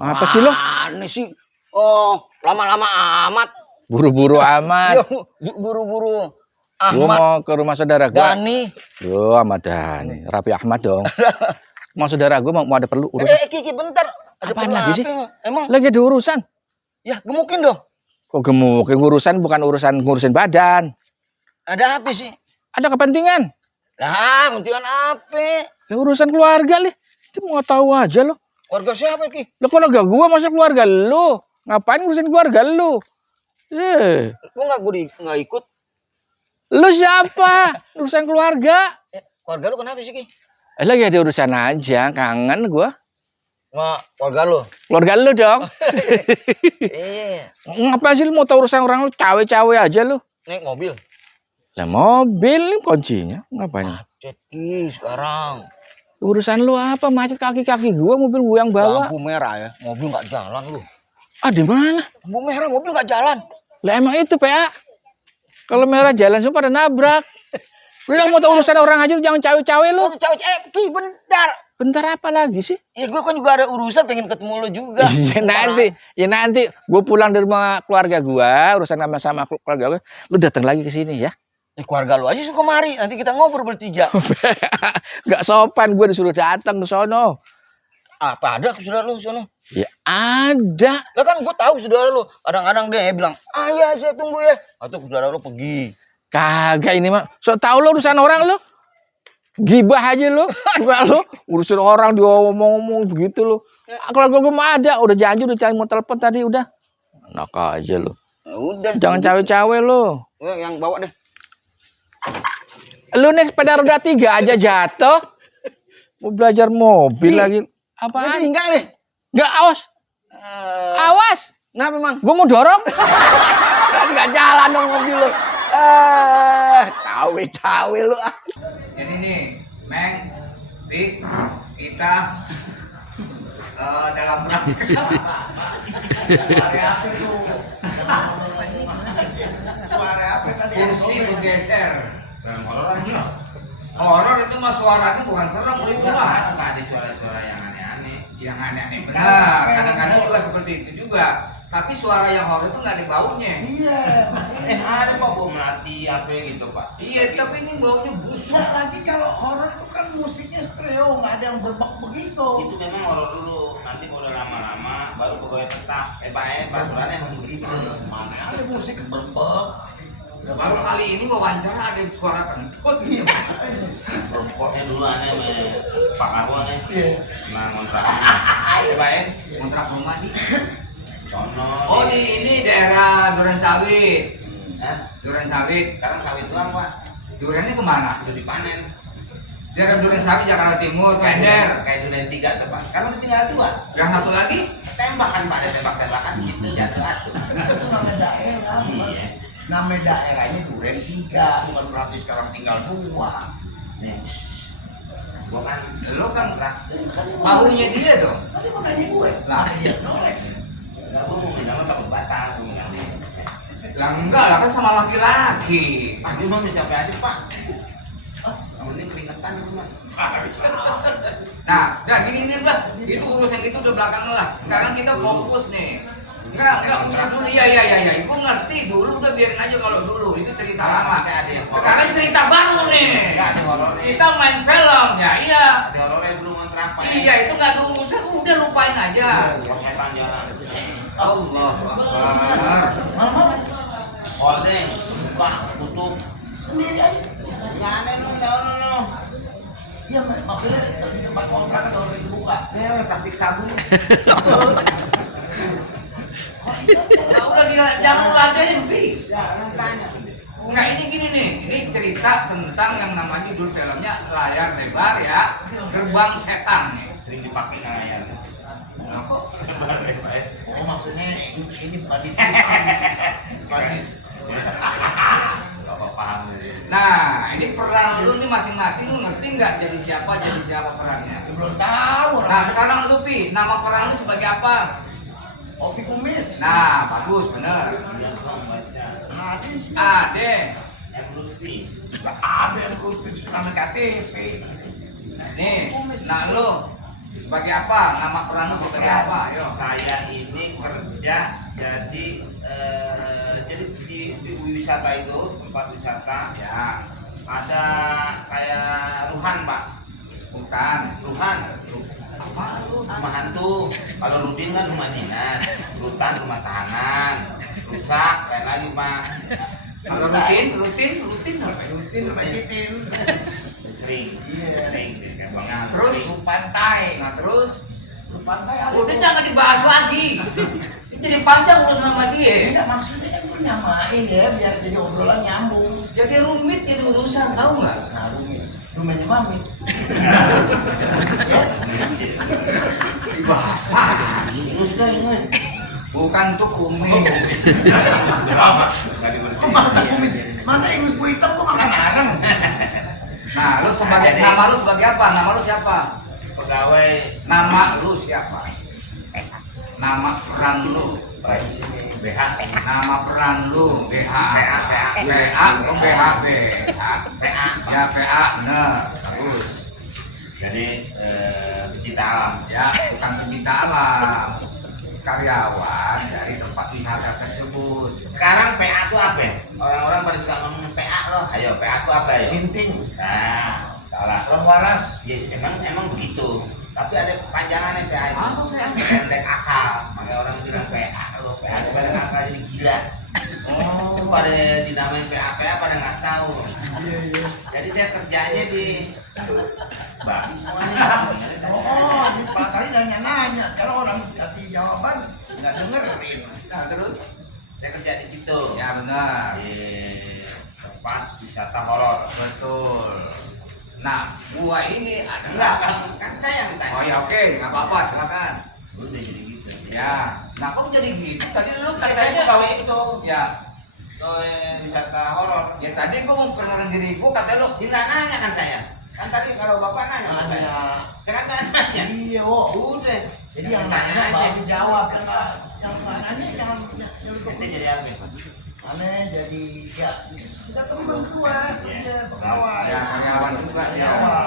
Apa sih lo? Aneh sih. Oh, lama-lama amat. Buru-buru amat. Buru-buru. Gua Ahmad mau ke rumah saudara gua. Dani. Yo, Ahmad Dhani. Raffi Ahmad dong. Mau saudara gua mau ada perlu urusan. Kiki bentar. Ada Apaan perlu lagi sih? Emang? Lagi ada urusan. Ya, gemukin dong. Kok gemukin urusan bukan ngurusin badan. Ada apa sih? Ada kepentingan. Lah, kepentingan apa? Ya urusan keluarga li. Itu mau tahu aja lo. Keluarga siapa, Ki? Lo keluarga gua masa keluarga lo. Ngapain ngurusin keluarga lo? Gua nggak ikut. Lo siapa? Urusan keluarga. Keluarga lu kenapa sih, Ki? Lagi ada urusan aja, kangen gua. Nggak, keluarga lu. Keluarga lu dong. Iya. Ngapain sih lu mau tahu urusan orang lu? Cawe-cawe aja lu. Naik mobil. Lah mobil ini kuncinya. Ngapain? Macet, Ki, sekarang. Urusan lu apa? Macet kaki-kaki gua, mobil gua yang bawa. Lampu merah ya, mobil nggak jalan lu. Ah, di mana? Lampu merah, mobil nggak jalan. Lah emang itu, PA. Kalau merah jalan semua pada nabrak. Lu yang mau tahu urusan orang aja lu jangan cawe-cawe lu. Ki, bentar. Bentar apa lagi sih? Ya gue kan juga ada urusan pengen ketemu lu juga. Ya nanti gua pulang dari rumah keluarga gua, urusan sama keluarga gua, lu datang lagi ke sini ya. Keluarga lu aja suka mari, nanti kita ngobrol bertiga. Gak sopan gua disuruh datang ke sono. Apa ada saudara lu sono? Ya ada. Lah kan gue tahu saudara lu. Kadang-kadang dia bilang, ya saya tunggu ya. Atau saudara lu pergi. Kagak ini mah. So tahu lo urusan orang lo. Gibah aja lo. Enggak lo urusan orang dia ngomong-ngomong begitu lo. Keluarga gue mah ada, udah janji udah cari mau telepon tadi udah. Enak aja lo. Udah. Jangan cawe-cawe lo. Yang bawa deh. Lu nih sepeda roda 3 aja jatuh. Mau belajar mobil lagi. Apaan? Enggak nih. Enggak, awas. Awas. Kenapa emang? Gue mau dorong. Enggak jalan dong mobil lu. Cawe-cawe lu ah. Jadi nih, Meng, Pi, kita dalam rangka suara apa itu? Suara apa tadi? Kursi bergeser. Horor itu mah suaranya bukan serem, itu mah suka ada suara-suara yang aneh-aneh. Yang aneh-aneh benar. Kadang-kadang juga seperti itu juga. Tapi suara yang horor itu nggak ada baunya. Iya. Ada kok bau melati apa gitu Pak. Iya, tapi ini baunya busuk. Nah, lagi kalau horor itu kan musiknya stereo, nggak ada yang berbak begitu. Itu memang horor dulu. Nanti kalau udah lama-lama baru pegawai tetap. Peraturannya emang begitu. Mana ada musik berbak. Baru kali ini wawancara ada suara kentut. Pokoknya dulu aneh sama Pak Karwo nih. Nah kontrak. Kontrak rumah di. Sono. Oh ini daerah Duren Sawit. Duren Sawit. Sekarang sawit doang Pak. Durennya kemana? Udah dipanen. Daerah Duren Sawit Jakarta Timur, Klender. Kayak Duren 3 tuh Pak. Sekarang udah tinggal 2. Yang satu lagi? Tembakan Pak, ada tembak-tembakan di situ jatuh. Itu namanya daerah. Iya. Namanya daerahnya Duren 3, bukan berarti sekarang tinggal 2. Nih. Gua kan Lo kan bahunya dia dong. nanti mau nanya gue. Lah. Dia noleh. Enggak gua mau minta takut batal. Lah enggak lah kan sama laki-laki. Pak, dia mau sampai aja, Pak. Kamu ini keringetan itu, Mas. Nah, gini udah. Itu urusan itu udah belakang lah. Sekarang kita fokus nih. Enggak udah dulu. Iya. Ibu ngerti dulu udah biarin aja kalau dulu. Itu cerita lama. Sekarang cerita baru nih. Enggak ada horornya. Kita main film ya, iya. Ada horornya belum kontrak, Pak. Iya, itu nggak ada urusan. Udah lupain aja. Kalau setan jalan. Allah Akbar. Hordeng, buka, tutup. Sendiri aja. Enggak aneh no, tahu no. Iya, maksudnya di tempat kontrak ada orang dibuka. Ya, plastik sabun. Udah jangan ladenin, Pi. Jangan tanya. Enggak, ini gini nih. Ini cerita tentang yang namanya dulu filmnya layar lebar ya. Gerbang setan nih. Sering dipakai layar. Oh maksudnya ini bukan di paham. Nah, ini peran lu nih masing-masing lu ngerti nggak jadi siapa perannya? Belum tahu. Nah, sekarang lu Pi, nama peran lu sebagai apa? Opi kumis. Nah, bagus, bener. Ade. Yang Lutfi. Ada yang belum itu nama KTP. Nih, nah lu Sebagai apa? Nama peran lu sebagai apa? Ayo. Saya ini kerja jadi di wisata itu, tempat wisata ya. Ada kayak Ruhan, Pak. Bukan. Ruhan. Rumah hantu. Kalau Rudin kan rumah dinas, Rutan rumah tahanan, rusak kayak lagi Pak. Kalau rutin apa? Rutin rumah Titin. Sering kayak Bang. Nah, terus Pantai. Nah, terus Pantai ada. udah jangan dibahas lagi. Ini jadi panjang urusan sama dia. Enggak, maksudnya kan gue nyamain ya biar jadi obrolan nyambung. Jadi rumit jadi urusan, tahu nggak? Sarungnya rumahnya mami. Ya. Dibahas. Ingus dah, ingus. Bukan tuh kumis. Kok masa kumis? Masa ingus gue hitam gue makan arang? Nah, lu sebagai Jadi- nama lu sebagai apa? Nama lu siapa? Pegawai Nama lu siapa? Nama peran lu. Di sini. BH. Nama peran lu BH. PA. PA oh BH PA. PA. Ya PA bener. Terus Jadi pecinta alam. ya bukan pecinta alam. Karyawan dari tempat wisata tersebut. Sekarang PA itu apa? Orang-orang pada suka ngomongin PA loh. Ayo PA itu apa ya? Sinting. Nah, salah. Orang waras. Yes, emang begitu. Tapi ada panjangannya PA itu. Apa PA? Pendek akal. Makanya orang bilang PA loh. PA itu pendek akal jadi gila. Oh, pada dinamain PA pada nggak tahu. Jadi saya kerjanya di babi semuanya. Oh, ini Pak kali nanya-nanya. Sekarang orang kasih jawaban nggak dengerin. Nah, terus Saya kerja di situ. ya benar. Di tempat wisata horor. Betul. Nah, gua ini Enggak, adalah kan saya yang ditanya. oh ya oke, nggak apa-apa, silakan. Udah jadi gitu. Ya, nah kok jadi gitu? Tadi lu Saya katanya pegawai itu. ya, Wisata horor. ya tadi gua mau perkenalkan diri gua, kata lu Tidak nanya kan saya. Kan tadi kalau bapak nanya sama saya. Nanya. Saya kan nggak nanya. Iya, oh. Udah. Jadi yang nanya baru jawab, yang nggak nanya jangan Kita jadi apa? aneh jadi ya kita temen tua kerja pegawai. ya karyawan juga ya. Karyawan.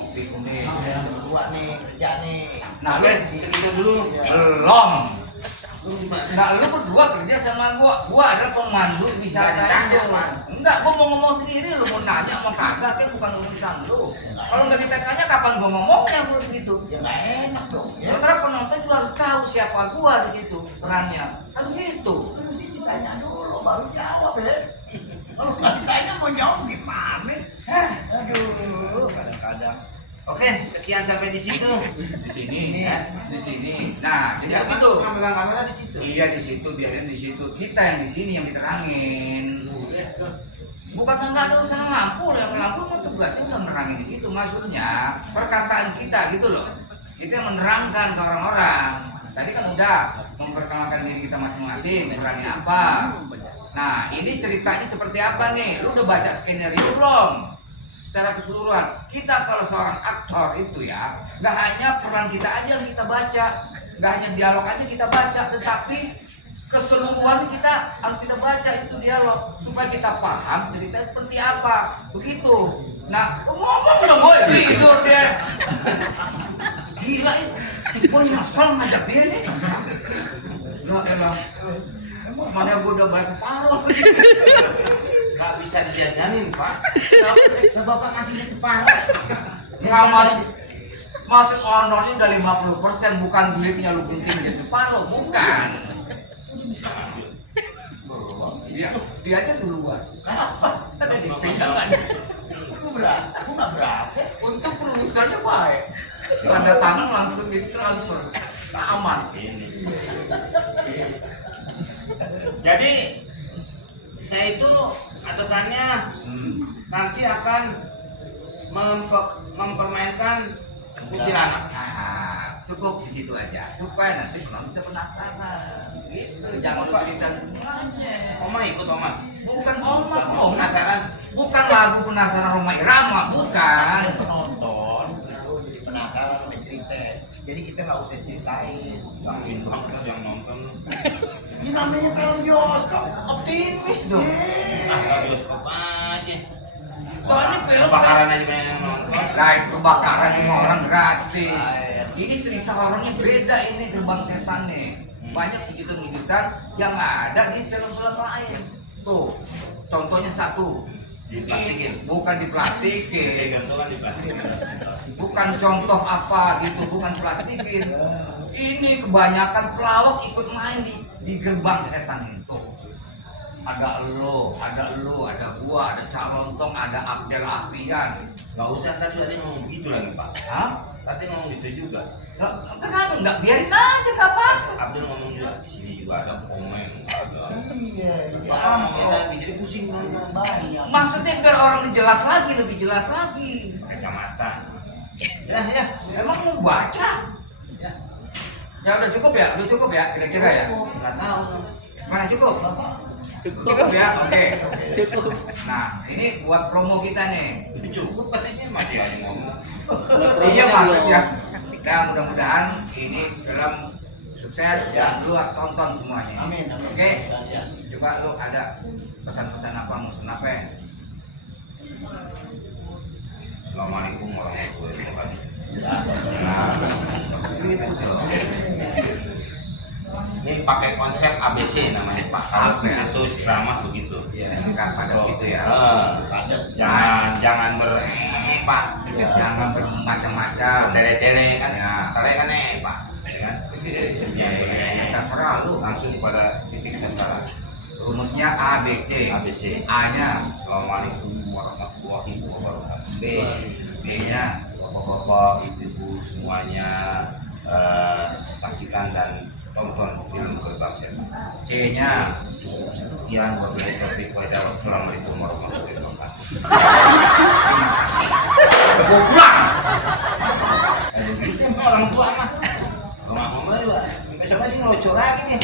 Kopi kumis. Berdua nih kerja nih. Nah, lu Segitu dulu. belum. Lu gimana? Nah, lu berdua kerja sama gua adalah pemandu wisata Nggak ditanya, itu. Pak. Enggak, gua mau ngomong sendiri, lu mau nanya mau kagak, kan bukan urusan lu. Kalau nggak ditanya kapan gua ngomongnya kalau begitu. Ya nggak enak dong. Ya. Sementara penonton juga harus tahu siapa gua di situ perannya. Kan gitu. Lu sih ditanya dulu baru jawab ya. Kalau nggak ditanya mau jawab gimana? Hah, aduh, kadang-kadang. Oke, sekian sampai di situ. Di sini, Ini. ya, di sini. Nah, jadi begitu. Kamera kamera di situ. Iya di situ, biarin di situ. Kita yang di sini yang diterangin. Bukan nggak ada urusan lampu, yang lampu kan tugasnya nggak menerangin gitu. Maksudnya perkataan kita gitu loh. Kita yang menerangkan ke orang-orang. Tadi kan udah memperkenalkan diri kita masing-masing, perannya apa. Nah, ini ceritanya seperti apa nih? Lu udah baca skenario belum? Secara keseluruhan, kita kalau seorang aktor itu ya, nggak hanya peran kita aja yang kita baca, nggak hanya dialog aja kita baca, tetapi keseluruhan kita harus kita baca itu dialog supaya kita paham cerita seperti apa, begitu. Nah, ngomong dong boy, tidur dia. Gila ini, gue nyesel ngajak dia nih. Nggak elah, mana gue udah bahas separuh. Nggak bisa dijajanin, Pak. Nah, bapak ngasihnya separuh. Nggak maksud honornya udah 50%, bukan duitnya lu penting dia separuh, bukan. Dia aja duluan. Ada di pegangan. Aku nggak berasa. Untuk produsernya baik. Tanda tangan langsung ditransfer. Aman. Jadi saya itu adegannya nanti akan mempermainkan kuntilanak. Nah, cukup di situ aja supaya nanti penonton bisa penasaran. Gitu. Jangan lu cerita aja. Oma ikut Oma. Bukan Oma, Oh, penasaran? bukan lagu penasaran Roma Irama, bukan. Penonton itu jadi penasaran sama cerita. Jadi kita nggak usah ceritain. Yakin banget yang nonton. Ini namanya film bioskop. Optimis dong. Ah, bioskop aja. Soalnya film Kebakaran aja banyak yang nonton. Nah itu kebakaran ini orang gratis. Ini cerita orangnya beda ini gerbang setan nih. Banyak gigitan-gigitan yang ada di film-film lain. Tuh, contohnya satu. Diplastikin. Bukan diplastikin. Contoh kan diplastikin. Bukan contoh apa gitu, bukan plastikin. Ini kebanyakan pelawak ikut main di gerbang setan itu. Ada lo, ada gua, ada Calontong, ada Abdel Afian. Nggak usah tadi ngomong begitu lagi Pak. Hah? Tadi ngomong gitu juga. Kenapa nggak biarin aja nggak apa-apa? Abdul ngomong juga di sini juga ada komen. Ada. Iya, iya. Paham ya tadi jadi pusing nonton. Bahaya. Maksudnya biar orang dijelas lagi, lebih jelas lagi. Kacamata. Ya, emang mau baca? Ya, ya udah cukup ya, kira-kira ya. Nggak tahu. Mana cukup? Cukup ya, oke. Cukup. Nah, ini buat promo kita nih. Itu cukup katanya masih ada ngomong. Iya maksudnya. Dan mudah-mudahan ini film sukses dan lu harus tonton semuanya. Amin, amin. Oke. Coba lu ada pesan-pesan apa, mau apa? Assalamualaikum warahmatullahi wabarakatuh. Ini pakai konsep ABC namanya Pak. Kalau itu drama begitu. Singkat padat gitu ya. Padat. Jangan Pak. Jangan bermacam-macam. Tele-tele kan Ya. tele kan Pak. Ya kan? Ya, Terserah lu. langsung pada titik sasaran. Rumusnya A, B, C. ABC. A-nya, Assalamualaikum warahmatullahi wabarakatuh. B-nya. Bapak-bapak, ibu-ibu semuanya saksikan dan tonton film Gerbang Setan. C-nya. Cukup sekian, wabillahi taufiq wal hidayah. Wassalamualaikum warahmatullahi wabarakatuh. Gua pulang. Gitu orang tua mah. Rumah mama juga. Besok masih ngelucu lagi nih.